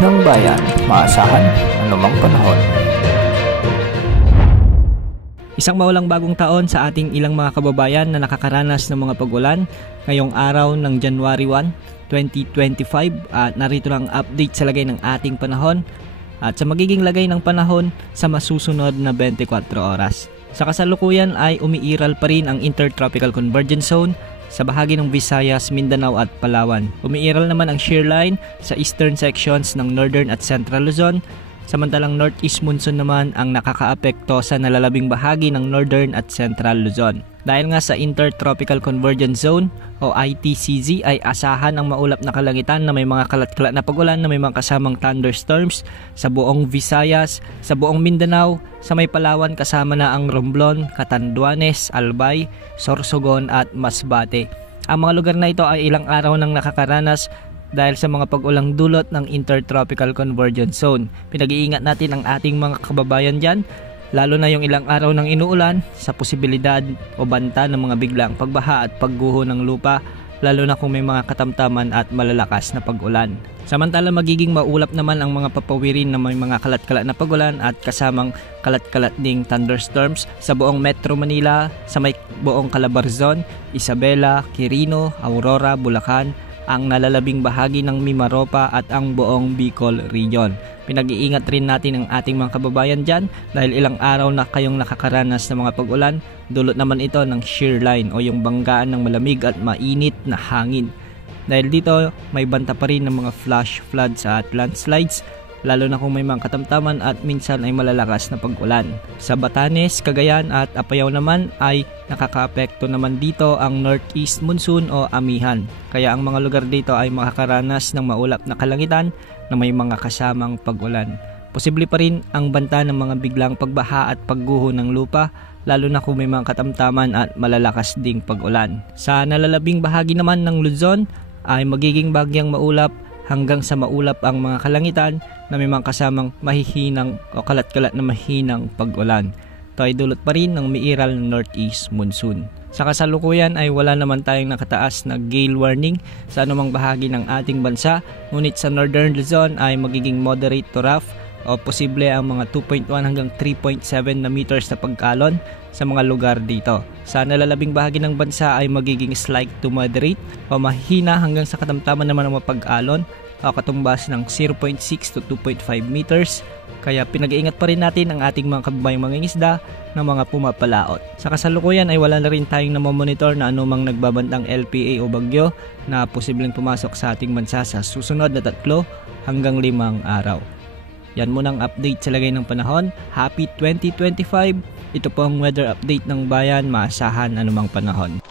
ng bayan, maasahan anumang panahon. Isang maulang bagong taon sa ating ilang mga kababayan na nakakaranas ng mga pag-ulan ngayong araw ng January 1, 2025 at narito lang update sa lagay ng ating panahon at sa magiging lagay ng panahon sa masusunod na 24 oras. Sa kasalukuyan ay umiiral pa rin ang Intertropical Convergence Zone sa bahagi ng Visayas, Mindanao at Palawan. Umiiral naman ang shear line sa eastern sections ng Northern at Central Luzon, samantalang northeast monsoon naman ang nakakaapekto sa nalalabing bahagi ng Northern at Central Luzon. Dahil nga sa Intertropical Convergence Zone o ITCZ ay asahan ang maulap na kalangitan na may mga kalat-kalat na pag-ulan na may mga kasamang thunderstorms sa buong Visayas, sa buong Mindanao, sa may Palawan kasama na ang Romblon, Catanduanes, Albay, Sorsogon at Masbate. Ang mga lugar na ito ay ilang araw nang nakakaranas dahil sa mga pag-ulang dulot ng Intertropical Convergence Zone. Pinag-iingat natin ang ating mga kababayan dyan, lalo na yung ilang araw ng inuulan sa posibilidad o banta ng mga biglang pagbaha at pagguho ng lupa, lalo na kung may mga katamtaman at malalakas na pag-ulan. Samantala magiging maulap naman ang mga papawirin na may mga kalat-kalat na pag-ulan at kasamang kalat-kalat ding thunderstorms sa buong Metro Manila, sa may buong Calabarzon, Isabela, Quirino, Aurora, Bulacan, ang nalalabing bahagi ng Mimaropa at ang buong Bicol Region. Pinag-iingat rin natin ang ating mga kababayan dyan dahil ilang araw na kayong nakakaranas ng mga pag-ulan. Dulot naman ito ng shear line o yung banggaan ng malamig at mainit na hangin. Dahil dito may banta pa rin ng mga flash floods at landslides, lalo na kung may mga katamtaman at minsan ay malalakas na pag-ulan. Sa Batanes, Cagayan at Apayao naman ay nakakaapekto naman dito ang northeast monsoon o amihan. Kaya ang mga lugar dito ay makakaranas ng maulap na kalangitan na may mga kasamang pag-ulan. Posible pa rin ang banta ng mga biglang pagbaha at pagguho ng lupa, lalo na kung may mga katamtaman at malalakas ding pag-ulan. Sa nalalabing bahagi naman ng Luzon ay magiging bagyang maulap hanggang sa maulap ang mga kalangitan na may mga kasamang mahihinang o kalat-kalat na mahinang pag-ulan. Ito ay dulot pa rin ng umiiral ng northeast monsoon. Sa kasalukuyan ay wala naman tayong nakataas na gale warning sa anumang bahagi ng ating bansa, ngunit sa Northern Luzon ay magiging moderate to rough o posible ang mga 2.1 hanggang 3.7 na meters na pagkalon sa mga lugar dito. Sa nalalabing bahagi ng bansa ay magiging slight to moderate o mahina hanggang sa katamtaman naman ng mapag-alon o katumbas ng 0.6 to 2.5 meters. Kaya pinag-iingat pa rin natin ang ating mga kababayang mangingisda ng mga pumapalaot. Sa kasalukuyan ay wala na rin tayong namomonitor na anumang nagbabantang LPA o bagyo na posibleng pumasok sa ating bansa sa susunod na 3 hanggang 5 araw. Yan muna ang update sa lagay ng panahon. Happy 2025! Ito po ang weather update ng bayan, maasahan anumang panahon.